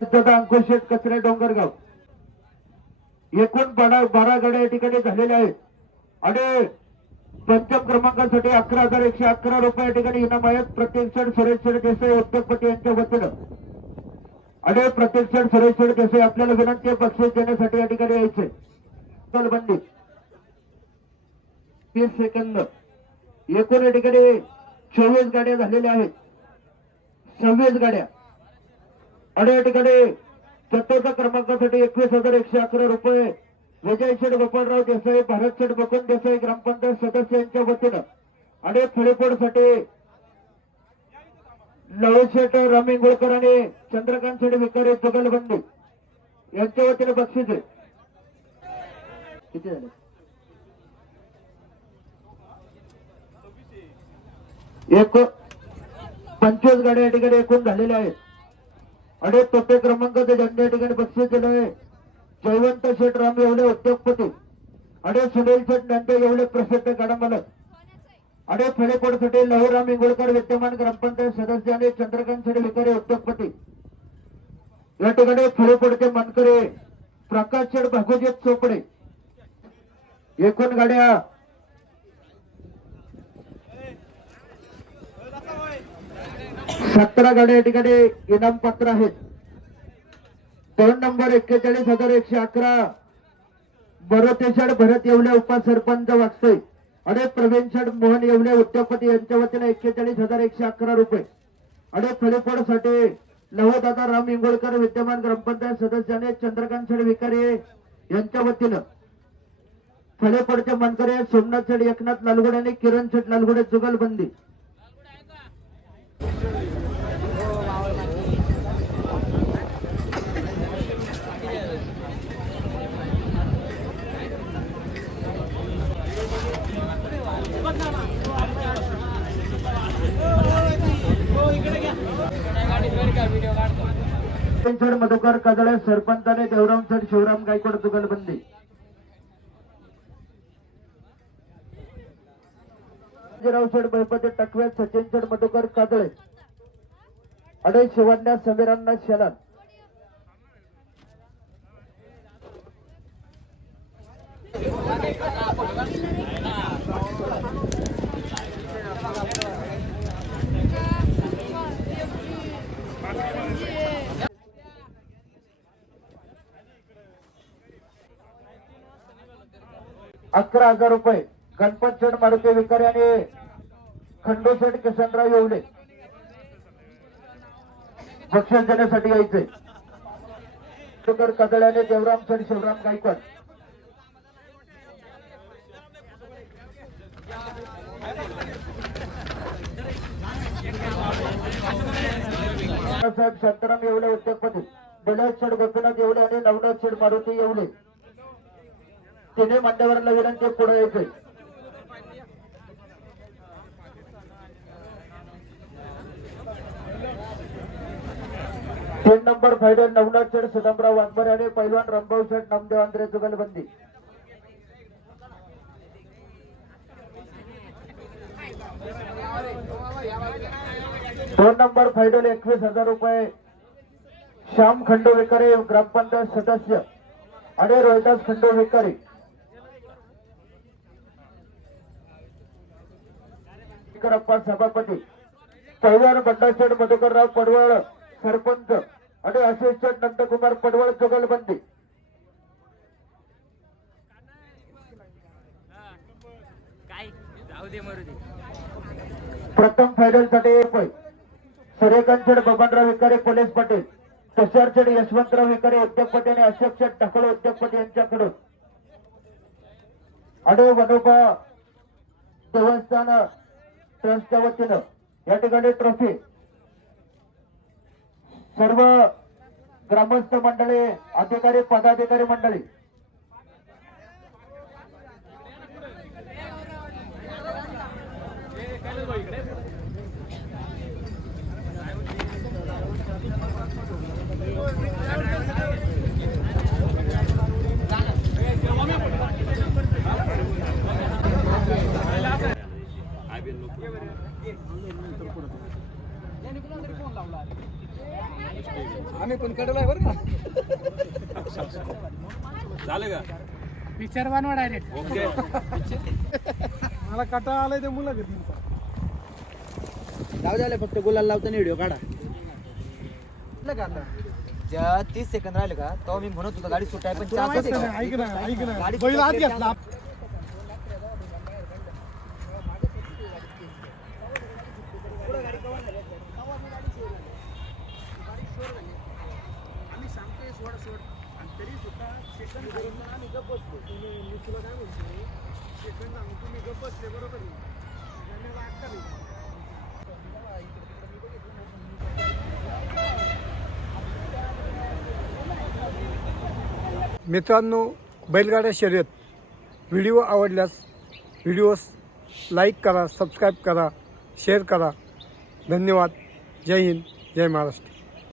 दादा अंकुश कचरे डोंगरगाव. एकूण बारा बारा गाड्या या ठिकाणी झालेल्या आहेत. आणि पंचम क्रमांकासाठी अकरा हजार एकशे अकरा रुपये या ठिकाणी इनाम आहेत. प्रत्येक सुरेश देसाई उद्योगपती यांच्या वतीनं. आणि प्रत्येक क्षण सुरेश देसाई आपल्याला विनंती आहे बक्षीस देण्यासाठी या ठिकाणी यायचे बंदी तीस सेकंद. एकूण या ठिकाणी चोवीस गाड्या झालेल्या आहेत. सव्वीस गाड्या. आणि या ठिकाणी चतुर्थ क्रमांकासाठी एकवीस हजार एकशे अकरा रुपये विजय शेठ गोपाळराव देसाई भारत शेठ बकुन देसाई ग्रामपंचायत सदस्य यांच्या वतीनं आणि फळेपोडसाठी लवू शेठ रामिंगोळकर आणि चंद्रकांत शेठ विकारी जुगलबंदी यांच्या वतीने बक्षीस आहे. किती झाले? एक पंचवीस गाड्या या ठिकाणी एकूण झालेल्या आहेत. आणि क्रमांक ते ज्यांनी या ठिकाणी बक्षीस दिलं आहे. जयवंत शेठ राम एवढे उद्योगपती. आणि सुनील शेठ नंदे एवढे प्रसिद्ध गाडा मालक आणि फळेपोडसाठी लहुराम इंगोळकर विद्यमान ग्रामपंचायत सदस्य आणि चंद्रकांत शेठ विकारी उद्योगपती. या ठिकाणी फळेपोडचे मानकरे प्रकाश शेठ भागोजी चोपडे. एकूण गाड्या सतरा गाड्या या ठिकाणी इनाम पात्र आहेत. दोन नंबर एक्केचाळीस हजार एकशे अकरा. बरोतेशड भरत येवले उपसरपंच वाचतोय आणि प्रवीण शेड मोहन येवले उद्योगपती यांच्या वतीने एक्केचाळीस हजार एकशे अकरा रुपये. आणि फळेफोडसाठी लहूदादा राम इंगोळकर विद्यमान ग्रामपंचायत सदस्याने चंद्रकांत शेड विकारी यांच्या वतीनं. फळेफोडचे मनकरे सोमनाथ शेड एकनाथ लालगुडे आणि किरण शेठ लालगुडे जुगलबंदी. सर मधुकर कदळे सरपंचाने देवराम सर शिवराम गायकवाड जुगलबंदी राव शेठ टकव्यात टकवे सचिन शेठ मधुकर कादळे. अडे शिवण्या समीरांना शेलान अकरा हजार रुपये. गणपत शेठ मारुती विकारी आणि खंडू शेठ किसनराव येवले. बक्षीस देण्यासाठी यायचे. शुकर कदळ्याने देवराम शेठ शिवराम गायकवाड. साहेब शांताराम येवले उद्योगपती. दिलेश शेठ गोपीनाथ येवले आणि नवनाथ शेठ मारुती येवले. तिन्ही मान्यवरांना विनंती पुढे यायचे तीन नंबर फायनल नवनाथ शेठ सुदामराव वाघमारे आणि पैलवान रंभाऊ शेठ नामदेव आंद्रे जुगलबंदी. दोन नंबर फायनल एकवीस हजार रुपये. श्याम खंडू विकारे ग्रामपंचायत सदस्य आणि रोहिदास खंडू विकारे करप्पा सभापती पैलवान बंडाशेठ मधुकरराव पडवळ सरपंच आणि असिस्टंट नंदकुमार पडवळ जुगलबंदी प्रथम फायनलसाठी रुपये सूर्यकांत शेठ बबनराव विकारे पोलीस पाटील. तुषार शेठ यशवंतराव विकारे उद्योगपती आणि अशोक शेठ ढकळ उद्योगपती यांच्याकडून. आणि वनोबा देवस्थान ट्रस्टच्या वतीनं या ठिकाणी ट्रॉफी. सर्व ग्रामस्थ मंडळी अधिकारी पदाधिकारी मंडळी. इकडे आम्ही पण कडला आहे बरं का? झालं का? पिक्चर बनवा डायरेक्ट ओके. मला कटा आलाय ते मुलं घेतील जाऊ द्याले फक्त गुलाल लावताना व्हिडिओ काढा. तीस सेकंद राहिले का तो मी म्हणत होतो गाडी सुटाय पण ऐक ना ऐक ना. गाडी बैल आत. घेतला मित्रांनो बैलगाड्या शर्यत. व्हिडिओ आवडल्यास व्हिडिओस लाईक करा सबस्क्राईब करा शेअर करा. धन्यवाद. जय हिंद जय महाराष्ट्र.